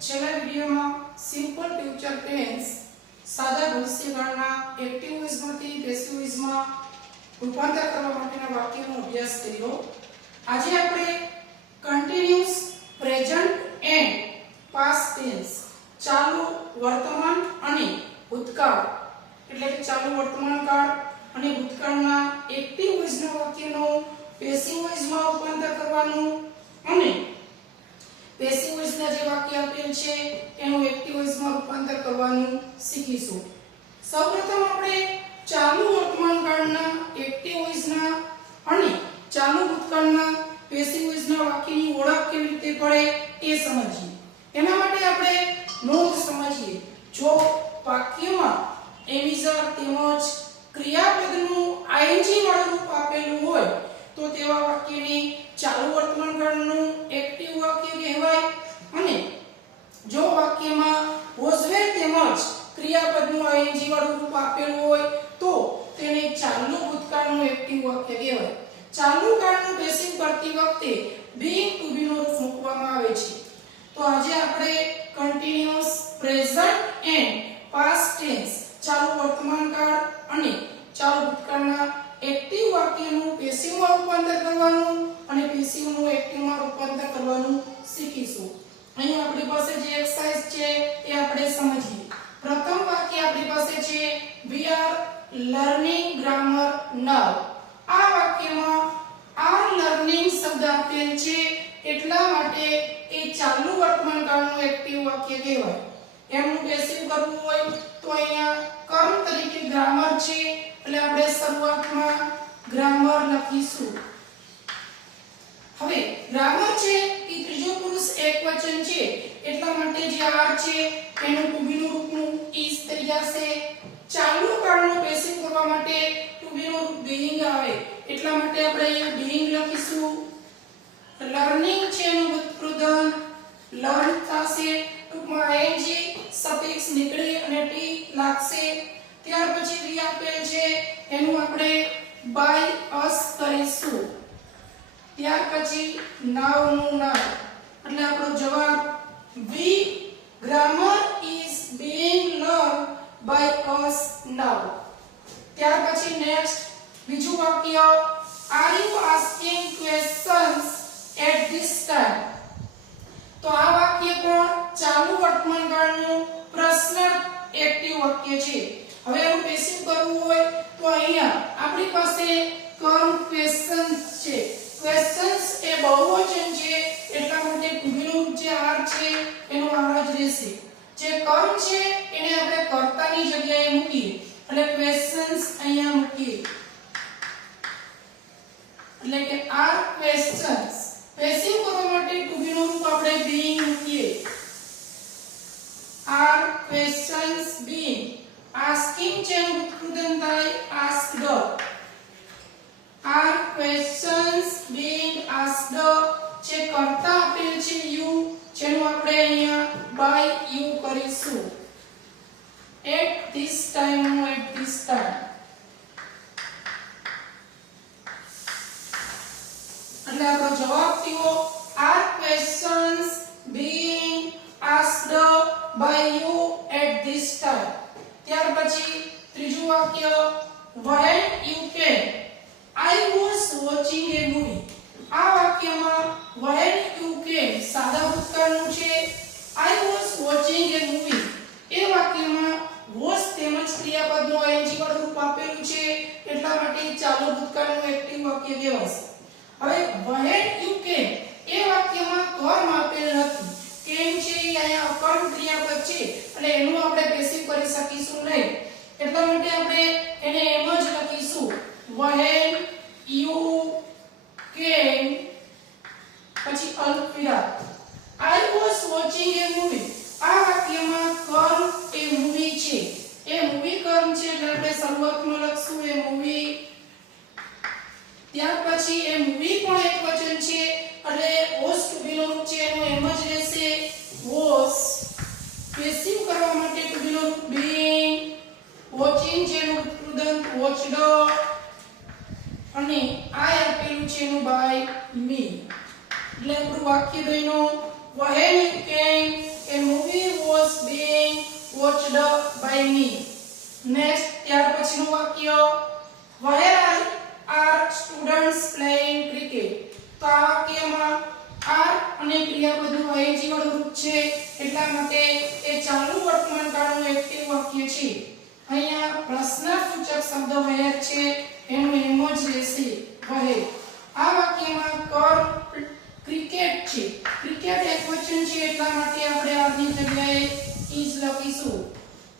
છેલ્લા વિડિયોમાં simple future tense સાદા ભવિષ્યકાળના active વોઇસમાંથી passive વોઇસમાં રૂપાંતર કરવા માટેના વાક્યનો અભ્યાસ કર્યો. આજે આપણે continuous present and past tense ચાલુ વર્તમાન અને ભૂતકાળ એટલે કે ચાલુ વર્તમાન કાળ અને ભૂતકાળના એક્ટિવ વોઇસના વાક્યનો પેસિવ વોઇસમાં રૂપાંતર કરવાનું અને પેસિવ વોઇસના જે વાક્ય આપેલ છે એનું એક્ટિવ વોઇસમાં રૂપાંતર કરવાનું શીખીશું. સૌપ્રથમ આપણે ચાલુ વર્તમાન કાળના એક્ટિવ વોઇસના અને ચાલુ ભૂતકાળના પેસિવ વોઇસના વાક્યની ઓળખ કેવી રીતે પડે એ સમજીએ. એના માટે આપણે નોંધ સમજીએ. જો વાક્યમાં એમિઝર તેમજ ક્રિયાપદનું આઈએનજી વાળું રૂપ આપેલું હોય તો તેવા વાક્યને ચાલુ વર્તમાન કાળનું એક્ટિવ વાક્ય કહેવાય અને જો વાક્યમાં વોઝ વેર તેમજ ક્રિયાપદનું આઈએનજી વાળું રૂપ આપેલું હોય તો તેને ચાલુ ભૂતકાળનું એક્ટિવ વાક્ય કહેવાય. ચાલુ કાળનું પેસિવ કરતી વખતે બીઇંગ ટુ બી નો રૂપ મૂકવામાં આવે છે. તો આજે આપણે continuous present and past tense ચાલુ વર્તમાન કાળ અને ચાલુ ભૂતકાળના એક્ટિવ વાક્યનું પેસિવમાં રૂપાંતર કરવાનું અને પેસિવનું એક્ટિવમાં રૂપાંતર કરવાનું શીખીશું. અહીં આપણી પાસે જે એક્સરસાઇઝ છે એ આપણે સમજીએ. પ્રથમ વાક્ય આપણી પાસે છે we are learning grammar now. આ વાક્યમાં are learning શબ્દ આપેલ છે એટલા માટે એ ચાલુ વર્તમાન કાળનું એક્ટિવ વાક્ય કહેવાય. એમનું પેસિવ કરવું હોય તો અહીંયા કર્મ તરીકે ગ્રામર છે એટલે આપણે શરૂઆતમાં ગ્રામર લખીશું. હવે ગ્રામર છે એ ત્રીજો પુરુષ એકવચન છે એટલા માટે જે આર છે એનું ટુ બી નું રૂપનું ઇઝ થઈ જશે. ચાલુ કાળનું પેસિવ કરવા માટે ટુ બી નું રૂપ બીઇંગ આવે એટલા માટે આપણે અહીંયા બીઇંગ લખીશું. લર્નિંગ છે એનું ભૂતપ્રધાન લર્ન થશે ટૂંકમાં આઈએનજી સફિક્સ નીકળે અને ટી લાગશે. ત્યાર પછી વી આપેલ છે એનું આપણે બાય અસ કરીશું. ત્યાર પછી નાઉ નું નામ એટલે આપણો જવાબ we grammar is being learn by us now. ત્યાર પછી નેક્સ્ટ બીજું વાક્ય are you asking questions at this time. તો આ વાક્ય પણ ચાલુ વર્તમાન કાળનું પ્રશ્ન એક્ટિવ વાક્ય છે. હવે એનું પેસિવ કરવું હોય તો અહીંયા આપણી પાસે કર્મ ક્વેશ્ચન્સ છે. ક્વેશ્ચન્સ એ બહુવચન છે એટલા માટે ટુ બી નું જે આર છે એનો આર જ રહેશે. જે કર્મ છે એને આપણે કર્તાની જગ્યાએ મૂકીએ એટલે ક્વેશ્ચન્સ અહીંયા મૂકીએ એટલે કે આર ક્વેશ્ચન્સ. પેસિવ કરવા માટે ટુ બી નું રૂપ આપણે બીઇંગ મૂકીએ. R questions being. આસ્કિંગ છે ઉત્પાદન થાય asked. Are questions being asked જે કર્તા આપેલ છે યુ જેનું આપણે અહીંયા બાય યુ કરીશું. એટ ધીસ ટાઈમ નો એટ ધીસ ટાઈમ એટલે આપણો જવાબ થયો are questions being asked by you at this time. ત્યાર પછી ત્રીજું વાક્ય when you came I was watching a movie. આ વાક્યમાં when you came સાદા ભૂતકાળનું છે. I was watching a movie એ વાક્યમાં was તેમજ ક્રિયાપદનું આઈએનજી વાળું રૂપ આપેલું છે એટલા માટે ચાલુ ભૂતકાળનું એક્ટિવ વાક્ય કહેવાશે. હવે when you came એ વાક્યમાં કર્મ આપેલ નથી. કેમ છે એ અહીંયા અકર્મ ક્રિયાપદ છે એટલે એનું આપણે પેસિવ કરી શકીશું નહીં એટલા માટે આપણે એને એમ જ લખીશું when you came પછી અલ્પવિરામ I was watching a movie. આ વાક્યમાં કર્મ એ મૂવી છે. એ મૂવી કર્મ છે એટલે આપણે શરૂઆતમાં લખશું એ મૂવી. ત્યાર પછી એ મૂવી પણ એકવચન છે એટલે was to be નો રૂપ છે એનો એમ જ રહેશે was. પેસિવ કરવા માટે to be નો રૂપ being. watching છે એનું ઉત્પાદન watched અને I આપેલું છે એનું by me એટલે આપણું વાક્ય બન્યું when you came A ક્રિયાપદનું ing વાળું રૂપ છે એટલા માટે એ ચાલુ વર્તમાન કાળનું એક્ટિવ વાક્ય છે. અહીંયા પ્રશ્નાર્થસૂચક શબ્દ વહે છે એનું એમ જ રહેશે વહે. આ વાક્યમાં કર્મ ક્રિકેટ છે. ક્રિકેટ એકવચન છે એટલા માટે આપણે આની જગ્યાએ is લખીશું.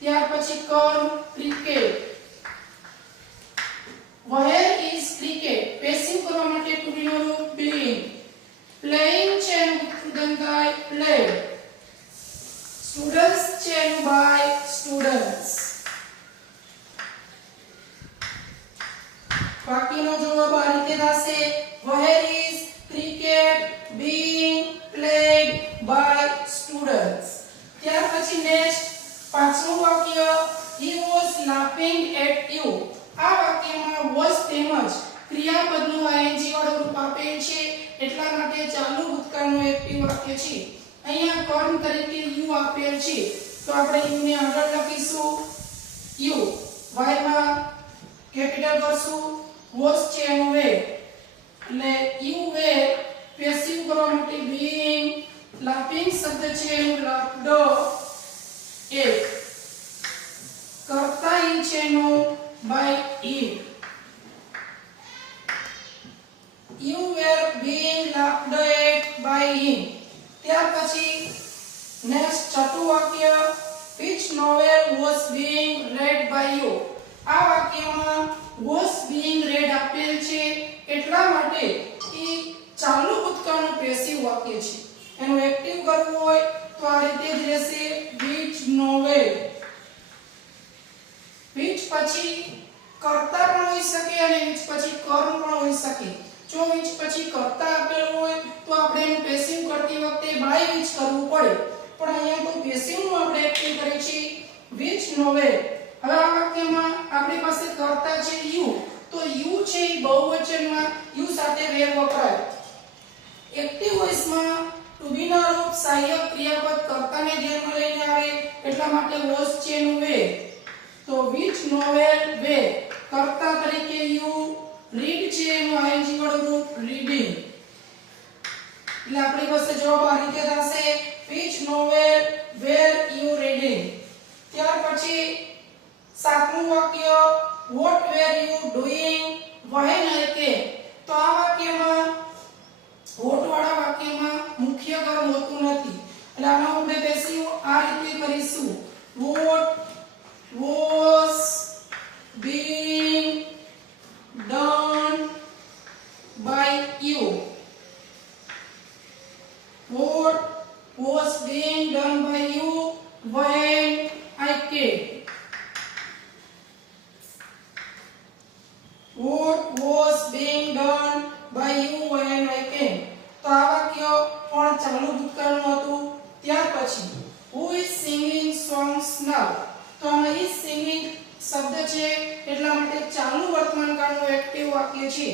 ત્યાર પછી કર્મ cricket. Where is cricket? Passive કરવા માટે to be નો રૂપ being. Playing છે એનું ઉત્પાદન થાય played. Students છે એનું by students. બાકીનો જવાબ આ રીતે થશે. Where is cricket being played by students? ત્યાર પછી નેક્સ્ટ પાંચમું વાક્ય he was laughing at you. આ વાક્યમાં was તેમજ ક્રિયાપદનું ing વાળું રૂપ આપેલ છે એટલા માટે ચાલુ ભૂતકાળનું એક્ટિવ વાક્ય છે. અહીંયા કર્મ તરીકે you આપેલ છે તો આપણે you ને આગળ લખીશું you. y માં કેપિટલ કરશું. was છે એનું વે એટલે you were પેસિવ કરવા માટે being. laughing શબ્દ છે એનું laughed એક. કરતા ઈ છે એનું by him. You were being laughed at by him. ત્યાર પછી નેક્સ્ટ છઠ્ઠું વાક્ય which novel was being read by you. આ વાક્યમાં was being read આપેલ છે એટલા માટે એ ચાલુ ભૂતકાળનું પેસિવ વાક્ય છે. એનું એક્ટિવ કરવું હોય તો આ રીતે જ રહેશે which novel. which પછી કર્તા પણ હોઈ શકે અને which પછી કર્મ પણ હોઈ શકે. જો which પછી કર્તા આપેલું હોય તો આપણે એનું પેસિવ કરતી વખતે by which કરવું પડે પણ અહીંયા તો પેસિવ નું આપણે એક્ટિવ કરીએ છીએ which novel. હવે આ વાક્યમાં આપણી પાસે કર્તા છે you તો you છે એ બહુવચનમાં you સાથે વેર વપરાય. એક્ટિવ વોઇસમાં ટુ બી ના રૂપ સહાયક ક્રિયાપદ કર્તાને ધ્યાનમાં લઈને આવે એટલા માટે was છે એનું વે. તો which novel વે કર્તા તરીકે you. read છે એનું ing વાળું રૂપ reading. એટલે આપણી પાસે જવાબ આ રીતે થશે which novel were you reading. ત્યાર પછી સાતમું વાક્ય what were you doing when I came. તો આ વાક્યમાં what વાળા વાક્યમાં મુખ્ય કર્મ હોતું નથી એટલે આનો આપણે પેસિવ આ રીતે કરીશું what was being done by you. What was being done by you when I came. What was being done by you when I came. તો આ વાક્ય પણ ચાલુ ભૂતકાળનું હતું. ત્યાર પછી who is singing songs now. તો આમાં is singing શબ્દ છે એટલા માટે ચાલુ વર્તમાન કાળનું એક્ટિવ વાક્ય છે.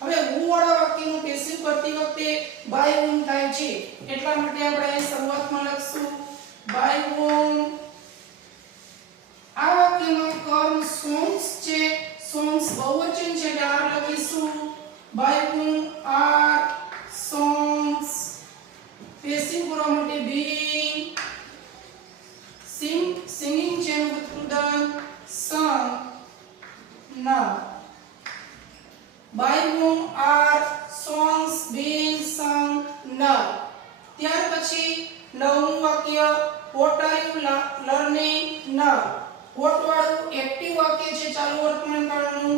હવે who વાળા વાક્યનું પેસિવ કરતી વખતે by whom થાય છે એટલા માટે આપણે અહીં શરૂઆતમાં લખશું by whom. આ વાક્યમાં કર્મ songs છે. songs બહુવચન છે એટલે આ લખીશું by whom are songs. Passive કરવા માટે being. singing છે એનું ઉત્પાદન sung now. by whom are songs being sung now. ત્યાર પછી નવમું વાક્ય what are you learning now. what વાળું એક્ટિવ વાક્ય છે ચાલુ વર્તમાન કાળનું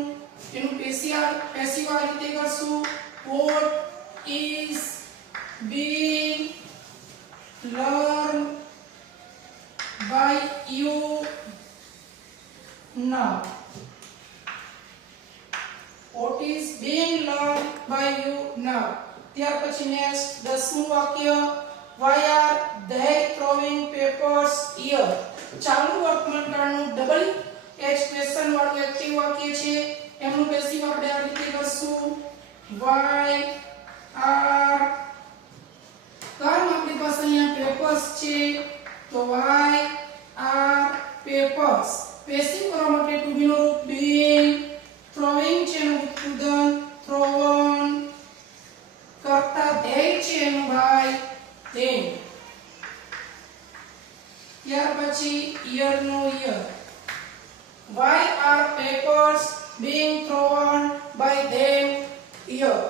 એનું પેસિવ આ રીતે કરશું what is being learned by you now. what is being learned by you now. ત્યાર પછી નેક્સ્ટ 10મું વાક્ય why are they throwing papers here. ચાલુ વર્તમાન કાળનું ડબલ એક્સપ્રેશન વાળું એક્ટિવ વાક્ય છે એનું પેસિવ આપણે આ રીતે કરશું why are. કર્મ આપણી પાસે અહીંયા પેપર્સ છે તો why are papers. પેસિવ કરવા માટે ટુ બી નું રૂપ being. throwing છે એનું ઉત્પાદન thrown. કરતા they છે એનું by them. ત્યાર પછી યર નો year. Why are papers being thrown by them here?